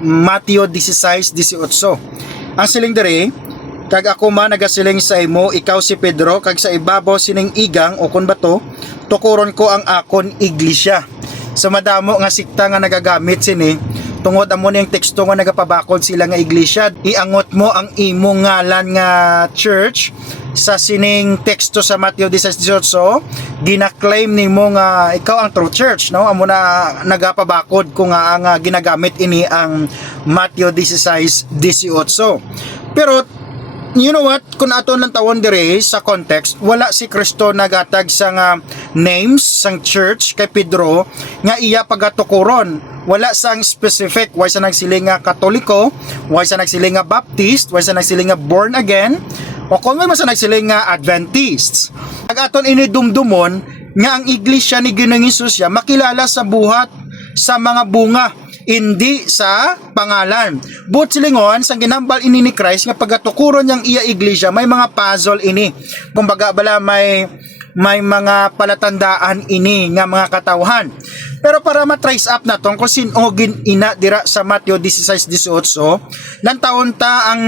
Mateo 16:18. Ang siling diri, kag ako man nagasiling sa imo, ikaw si Pedro, kag sa ibabaw sining igang o kun bato, tukuron ko ang akon iglesia. So madamo nga sikta nga nagagamit sini tungod amo ning teksto nga nagapabakod sila nga iglesia. Iangot mo ang imong ngalan nga church sa sining teksto sa Mateo 16:18, gina-claim nimo nga ikaw ang true church, no? Amo na nagapabakod ko nga ang ginagamit ini ang Mateo 16:18. Pero you know what, kung ato lang tawon dire sa context, wala si Kristo nagatag sa nga names sang church kay Pedro nga iya pagatukuron. Wala sang specific, why sa nagsiling nga Katoliko, why sa nagsiling nga Baptist, why sa nagsiling nga born again, o kung may sa nagsiling nga Adventists. Pag aton inidumdumon nga ang iglesia ni Ginoong Hesus ya makilala sa buhat sa mga bunga, hindi sa pangalan. But silingon sang ginambal ini ni Christ nga pagatukuron yang iya iglesia, may mga puzzle ini. Kumbaga bala may mga palatandaan ini nga mga katawhan. Pero para ma-trace up naton kung sino ina dira sa Mateo 16:18, nan taon ta ang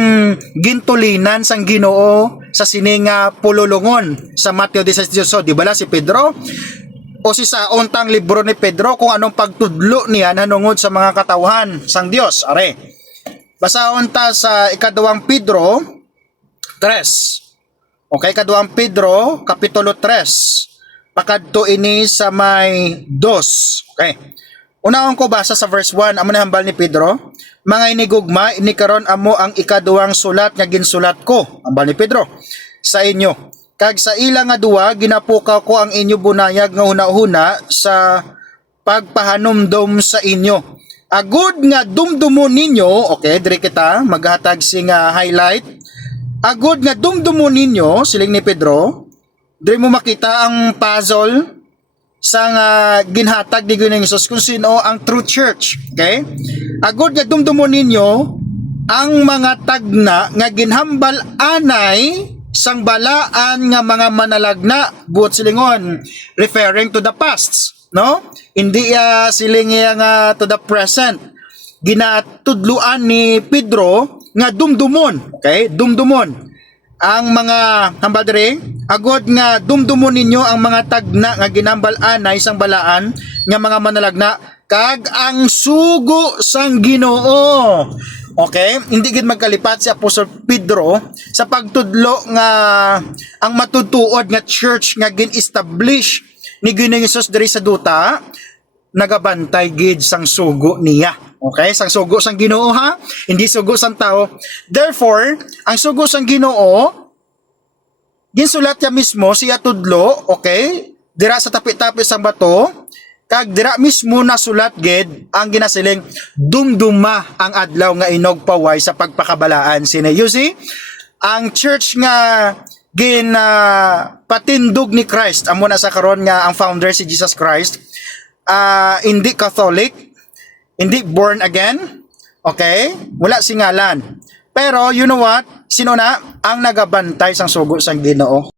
gintulinan sang Ginoo sa sining pululungon sa Mateo 16:18, di bala si Pedro? O si saon tang libro ni Pedro kung anong pagtudlo niya nanungod sa mga katawhan sang Dios. Are, basaon ta sa ikaduhang Pedro 3. Okay, ikaduhang Pedro kapitulo 3, pakadto ini sa may 2. Okay, unahon ko basa sa verse 1. Amo na hambal ni Pedro: mga inigugma, ini karon amo ang ikaduhang sulat nga ginsulat ko, hambal ni Pedro, sa inyo. Kag sa ilang nga duwa, ginapukaw ko ang inyo bunayag nga hunahuna sa pagpahanumdom sa inyo. Agud nga dumdumon ninyo, okay, dire kita maghatag sing highlight. Agud nga dumdumon ninyo, siling ni Pedro, dire mo makita ang puzzle sa ginhatag ni Ginoong Hesus kung sino ang true church. Okay? Agud nga dumdumon ninyo ang mga tagna nga ginhambal anay sang balaan nga mga manalagna, buot silingon referring to the past, no? Hindi siling nga to the present. Ginatudluan ni Pedro nga dumdumon, okay? Dumdumon ang mga hambal dire, agod nga dumdumon ninyo ang mga tagna nga ginambal anay sang balaan nga mga manalagna kag ang sugo sang Ginoo. Okay, hindi gid magkalipat si Apostol Pedro sa pagtudlo nga ang matutuod nga church nga gin-establish ni Ginoong Hesus diri sa duta, nagabantay gid sang sugo niya. Okay, sang sugo sang Ginoo ha, hindi sugo sang tao. Therefore, ang sugo sang Ginoo ginsulat niya mismo siya tudlo, okay, dira sa tapi-tapi sang bato. Kag dira mismo nasulat gid ang ginasiling dumduma ang adlaw nga inog paway sa pagpakabalaan sini. You see, ang church nga patindog ni Christ, amo na sa karon nga ang founder si Jesus Christ, hindi Catholic, hindi born again, okay, wala singalan. Pero you know what, sino na ang nagabantay sang sugo sang Ginoo?